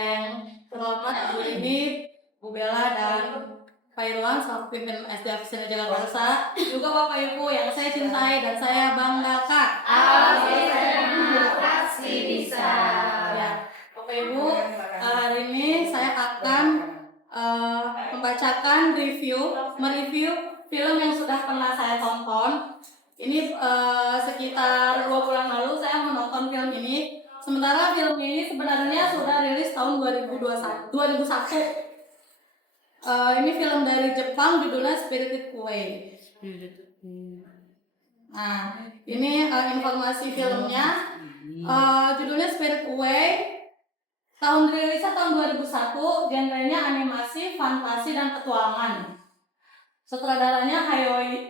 yang terhormat Bu Rini, Bu Bella, dan Pak Irwan selaku pimpinan SD Afisina Jakarta, juga Bapak Ibu yang saya cintai dan saya banggakan. Afisina pasti bisa. Ya, Bapak Ibu, hari ini saya akan membacakan mereview film yang sudah pernah saya tonton. Ini sekitar 2 bulan lalu saya menonton film ini. Sementara film ini sebenarnya sudah rilis tahun 2001. Ini film dari Jepang, judulnya Spirited Away. Nah, ini informasi filmnya. Judulnya Spirited Away. Rilisnya tahun 2001, genrenya animasi, fantasi, dan petualangan. Sutradaranya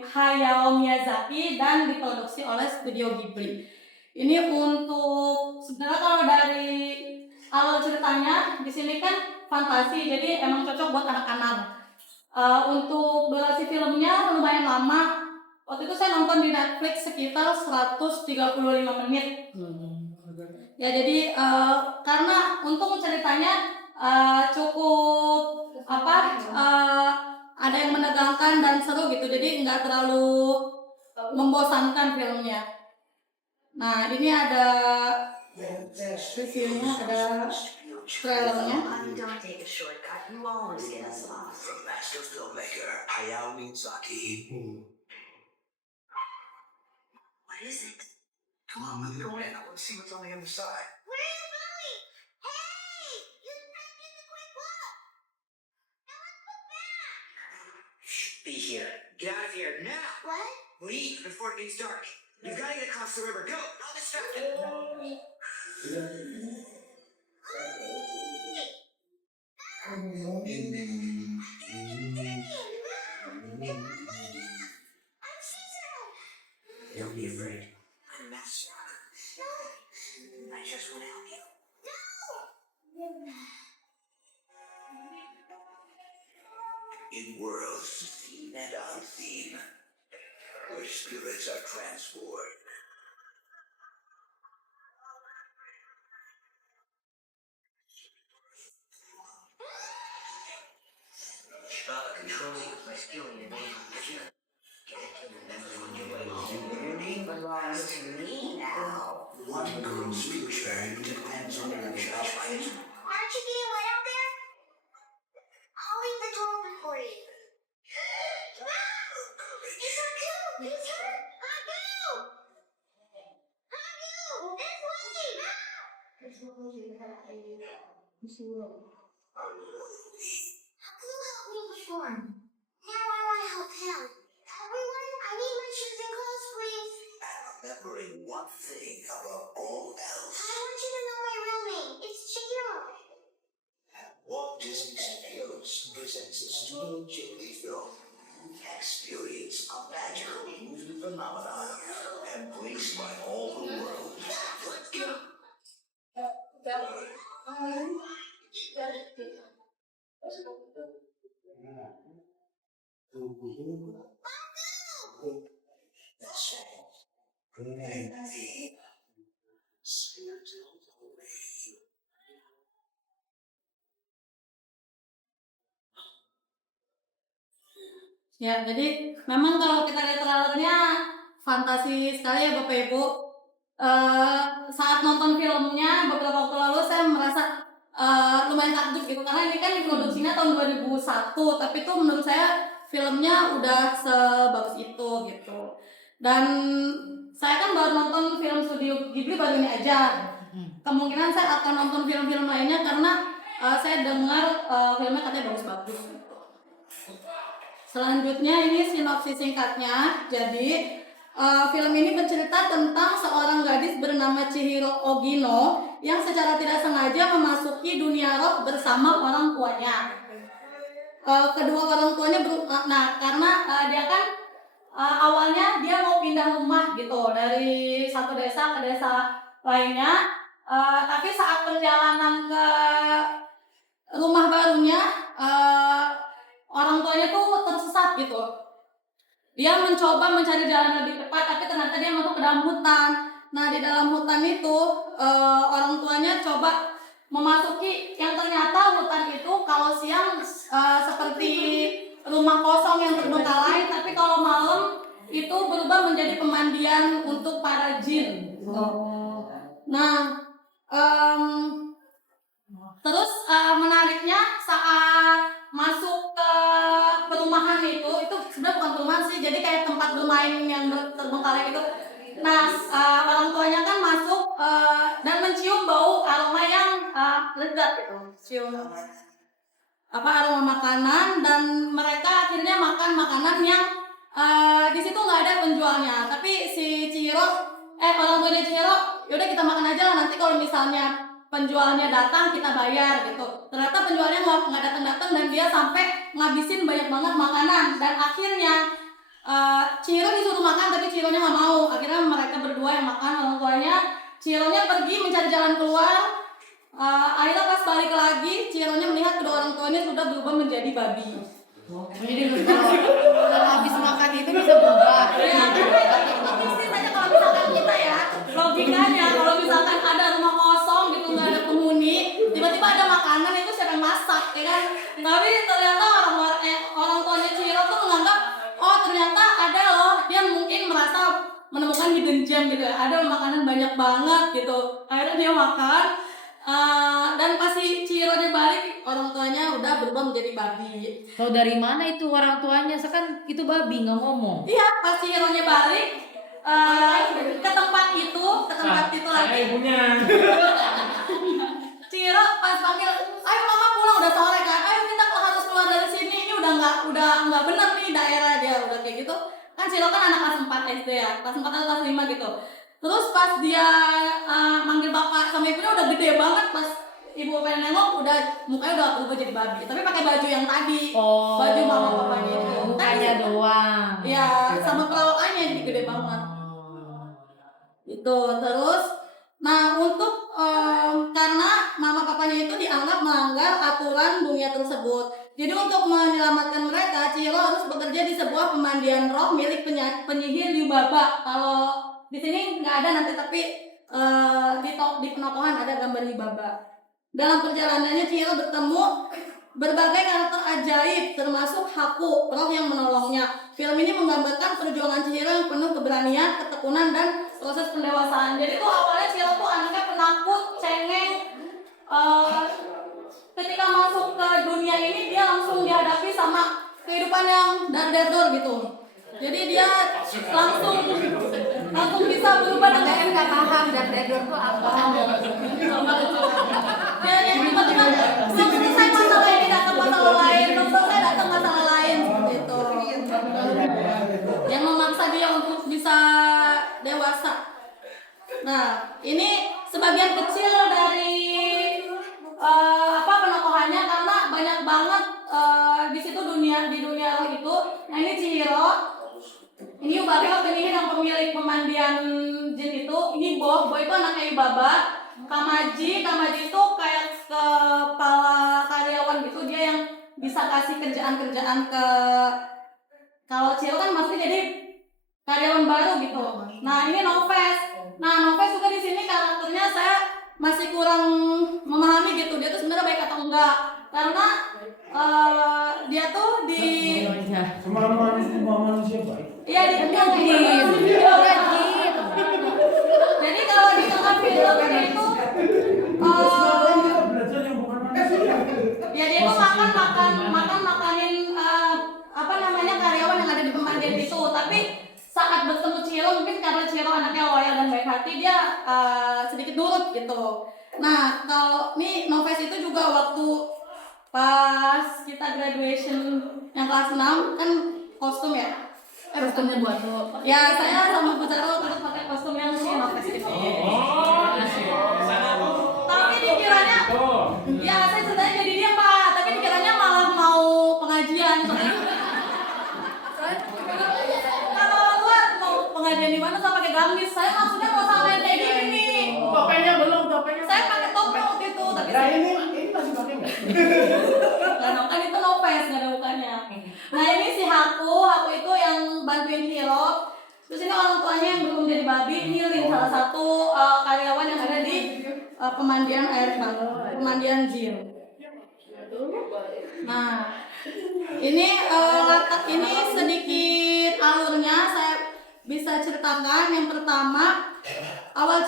Hayao Miyazaki dan diproduksi oleh Studio Ghibli. Ini untuk sebenarnya kalau dari alur ceritanya di sini kan fantasi, jadi emang cocok buat anak-anak. Untuk durasi filmnya lumayan lama. Waktu itu saya nonton di Netflix sekitar 135 menit. Ya, jadi karena untuk ceritanya cukup ada yang menegangkan dan seru gitu, jadi nggak terlalu membosankan filmnya. Nah, ini ada reviewnya, ada trailernya. Don't take a shortcut. You always get us lost. From master filmmaker Hayao Miyazaki. What is it? Come on, let's go in. Let's see what's on the other side. Where are you going? Hey! You tried to the quick walk. Now let's go back. Shh, be here. Get out of here now. What? Leave before it gets dark. You've got to get across the river. Go. I'll distract you. I'm Caesar. Don't be afraid. I'm Master. I just want to help you. In worlds seen and unseen, where spirits are transported. Controlling my skill in your name. Your name belongs to me now. One girl's future depends on her judgment. Aren't you getting wet out there? I'll leave the door open for you. It's Haku! It's her! Haku! Haku! This way! Haku helped me before. Now I want to help him. Everyone, I need my shoes and clothes, please. And remembering one thing above all else. I want you to know my real name. It's Chihiro. Walt Disney Studios presents the Studio Ghibli film. Experience a magical movie phenomenon embraced by all the world. Let's get him. That's all. Remain the Spirited Away. Ya, jadi memang kalau kita lihat trailernya fantasi sekali ya Bapak Ibu. Saat nonton filmnya beberapa waktu lalu saya merasa lumayan takjub gitu, karena ini kan produksinya tahun 2001, tapi itu menurut saya filmnya udah sebagus itu gitu. Dan saya kan baru nonton film Studio Ghibli baru ini aja. Kemungkinan saya akan nonton film-film lainnya karena saya dengar filmnya katanya bagus-bagus. Selanjutnya ini sinopsis singkatnya. Jadi film ini bercerita tentang seorang gadis bernama Chihiro Ogino yang secara tidak sengaja memasuki dunia roh bersama orang tuanya. Kedua orang tuanya karena dia kan awalnya dia mau pindah rumah gitu dari satu desa ke desa lainnya, tapi saat perjalanan ke rumah barunya orang tuanya tuh tersesat gitu. Dia mencoba mencari jalan lebih cepat, tapi ternyata dia masuk ke dalam hutan. Nah, di dalam hutan itu orang tuanya coba memasuki yang ternyata hutan itu kalau siang seperti rumah kosong yang terbengkalai, tapi kalau malam itu berubah menjadi pemandian untuk para jin. Nah, terus menariknya saat masuk ke perumahan itu sebenarnya bukan perumahan sih, jadi kayak tempat bermain yang terbengkalai itu. Nah, orang tuanya kan masuk dan mencium bau aroma yang lezat gitu, cium aroma makanan, dan mereka akhirnya makan makanan yang di situ nggak ada penjualnya, tapi si Chihiro orang tuanya Chihiro, yaudah kita makan aja lah, nanti kalau misalnya penjualnya datang kita bayar gitu. Ternyata penjualnya nggak datang dan dia sampai ngabisin banyak banget makanan, dan akhirnya Chihiro disuruh makan tapi Chihironya nggak mau. Akhirnya mereka berdua yang makan, orang tuanya. Chihironya pergi mencari jalan keluar. Akhirnya pas balik lagi, Chihironya melihat kedua orang tuanya sudah berubah menjadi babi. Jadi kalau habis makan itu bisa berubah. Ya, tapi istilahnya kalau misalkan kita ya, logikanya kalau misalkan ada rumah kosong gitu nggak ada penghuni, tiba-tiba ada makanan, itu siapa yang masak, ya kan? Tapi ternyata orang tuanya Chihiro tuh menganggap, oh ternyata ada loh, dia mungkin merasa menemukan hidden gem gitu, ada makanan banyak banget gitu. Akhirnya dia makan. Dan pasti Chihiro-nya balik, orang tuanya udah berubah menjadi babi. Tahu dari mana itu orang tuanya? Kan itu babi nggak ngomong. Iya, pas Chihiro-nya balik ke tempat itu lagi. Ibunya. Chihiro pas panggil, ayo mama pulang, udah sore kan, ayo kita harus keluar dari sini, ini udah nggak benar nih daerah, dia udah kayak gitu. Kan Chihiro kan anak kelas 4 SD ya, kelas 4 atau kelas 5 gitu. Terus pas dia manggil bapak sama ibunya udah gede banget, pas ibu pengen nengok udah mukanya udah berubah jadi babi, tapi pakai baju yang tadi, baju mama papanya itu. Mukanya doang. Iya, sama perawakannya jadi gede banget. Itu terus, nah untuk karena mama papanya itu dianggap melanggar aturan dunia tersebut. Jadi untuk menyelamatkan mereka, Chihiro harus bekerja di sebuah pemandian roh milik penyihir Yubaba. Kalau di sini nggak ada nanti, tapi di penokohan ada gambar Yubaba. Dalam perjalanannya Chihiro bertemu berbagai karakter ajaib, termasuk Haku, roh yang menolongnya. Film ini menggambarkan perjuangan Chihiro yang penuh keberanian, ketekunan, dan proses pendewasaan. Jadi tuh awalnya Chihiro tuh anaknya penakut, cengeng. Ketika masuk ke dunia ini dia langsung dihadapi sama kehidupan yang dar-dar gitu. Jadi dia langsung bisa berubah dengan Nggak paham dan dedor tuh apa? dia yang tiba-tiba belum selesai masalah ini datang masalah lain, belum selesai datang masalah lain gitu. Yang memaksa dia untuk bisa dewasa. Nah, ini sebagian kecil dari penokohannya, karena banyak banget di situ di dunia roh itu. Nah, ini Chihiro, ini Yubaba penyihir yang pemilik pemandian jin itu. Ini Bo itu anaknya Yubaba. Kamaji itu kayak kepala karyawan gitu, dia yang bisa kasih kerjaan-kerjaan ke, kalau Chihiro kan maksudnya jadi karyawan baru gitu. Nah, ini Noves. Nah, Noves juga di sini karakternya saya masih kurang memahami gitu, dia tuh sebenarnya baik atau enggak, karena dia tuh di Semua manusia baik. iya di jadi kalau di tengah film ini itu Belajar yang bukan manusia. ya dia tuh makanin karyawan yang ada di pemandian itu. Tapi saat bertemu Chihiro, mungkin karena Chihiro anaknya loyal dan baik hati, dia sedikit nurut gitu. Nah, kalau nih Noves itu juga waktu pas kita graduation yang kelas 6 kan kostum ya. Kostumnya buat lo. Ya, saya sama Bu Zaro harus pakai kostum yang si Noves gitu. Tapi dikiranya ya saya ceritanya jadi dia, Pak. Tapi dikiranya malah mau pengajian. Kalau gua mau pengajian di mana sama pakai gamis. Saya maksudnya mau sama yang kayak gini nih. Topengnya belum, topengnya. Saya pakai topeng waktu itu, tapi Nah, ini masih pakai nggak? nah, kan itu Noves, nggak ada mukanya. Nah, ini si Haku itu yang bantuin Chihiro. Terus ini orang tuanya yang belum jadi babi, ini Lin, salah satu karyawan yang ada di pemandian air bah, pemandian jin. Nah, ini ini sedikit alurnya saya bisa ceritakan. Yang pertama, awal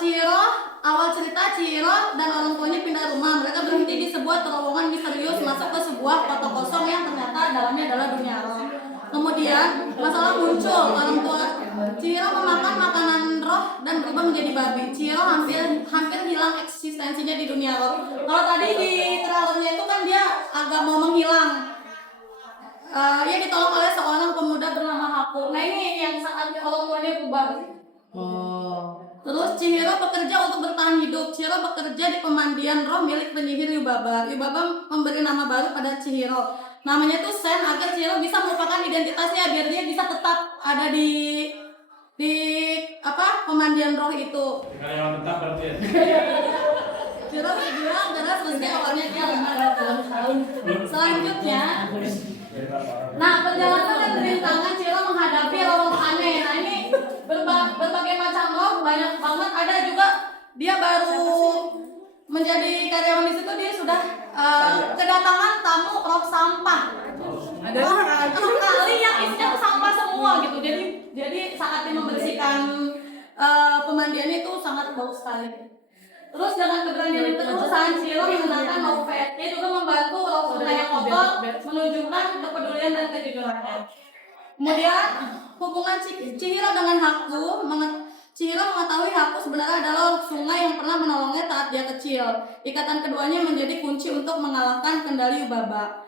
cerita Chihiro dan orang tuanya pindah rumah. Mereka berhenti di sebuah terowongan misterius masuk ke sebuah kota kosong yang ternyata dalamnya adalah dunia roh. Kemudian masalah muncul, orang tua Chihiro memakan makanan roh dan berubah menjadi babi. Chihiro hampir hilang eksistensinya di dunia roh. Kalau tadi di trailernya itu kan dia agak mau menghilang. Ia ditolong oleh seorang pemuda bernama Haku. Nah ini yang saat orang tuanya berubah. Terus Chihiro bekerja untuk bertahan hidup. Chihiro bekerja di pemandian roh milik penyihir Yubaba. Yubaba memberi nama baru pada Chihiro. Namanya itu Sen, agar Chihiro bisa melupakan identitasnya biar dia bisa tetap ada di pemandian roh itu. Karyawan tetap berarti ya. Chihiro berjuang karena selesai awalnya dia lemah dalam tahun. Selanjutnya, nah perjalanan dan rintangan Chihiro menghadapi roh aneh. Nah ini berbagai macam roh, banyak banget. Ada juga dia baru menjadi karyawan di situ, dia sudah kedatangan tamu roh sampah. Ada kali yang isinya tuh sampah semua gitu. Jadi saat dia membersihkan pemandian itu sangat bau sekali. Terus dengan keberanian itu perusahaan Chihiro mengenalkan Novet. Dia juga membantu roh sungai yang kotor menunjukkan kepedulian dan kejujurannya. Kemudian hubungan Chihiro dengan Haku. Chihiro mengetahui Haku sebenarnya adalah sungai yang pernah menolongnya saat dia kecil. Ikatan keduanya menjadi kunci untuk mengalahkan kendali Yubaba.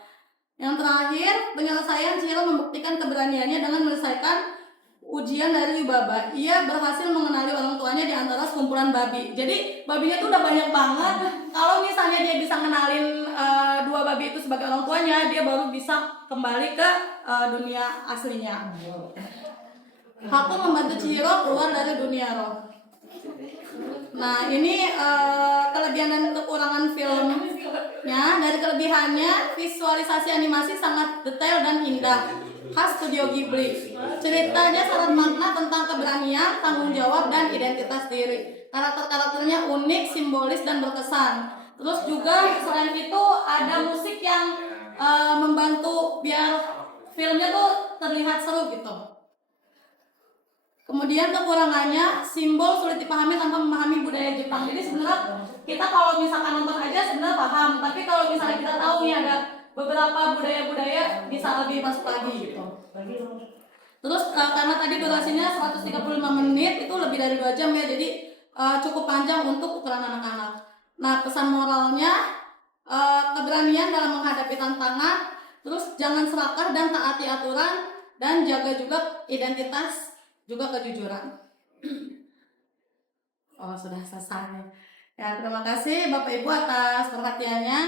Yang terakhir, penyelesaian Chihiro membuktikan keberaniannya dengan menyelesaikan ujian dari Yubaba. Ia berhasil mengenali orang tuanya di antara sekumpulan babi. Jadi babinya tuh udah banyak banget. Kalau misalnya dia bisa ngenalin dua babi itu sebagai orang tuanya, dia baru bisa kembali ke dunia aslinya. Haku membantu Chihiro keluar dari dunia roh. Nah ini kelebihan dan kekurangan filmnya. Dari kelebihannya, visualisasi animasi sangat detail dan indah, khas Studio Ghibli. Ceritanya syarat makna tentang keberanian, tanggung jawab, dan identitas diri. Karakter-karakternya unik, simbolis, dan berkesan. Terus juga selain itu ada musik yang membantu biar filmnya tuh terlihat seru gitu. Kemudian kekurangannya, simbol sulit dipahami tanpa memahami budaya Jepang. Jadi sebenarnya kita kalau misalkan nonton aja sebenarnya paham, tapi kalau misalnya kita tahu nih ada beberapa budaya-budaya bisa lebih masuk lagi gitu. Terus karena tadi durasinya 135 menit, itu lebih dari 2 jam ya, jadi cukup panjang untuk ukuran anak-anak. Nah pesan moralnya, keberanian dalam menghadapi tantangan, terus jangan serakah dan taati aturan, dan jaga juga identitas, juga kejujuran. Oh sudah selesai. Ya terima kasih Bapak Ibu atas perhatiannya.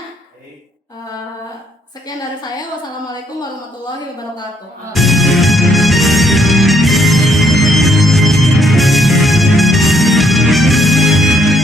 Sekian dari saya. Wassalamualaikum warahmatullahi wabarakatuh.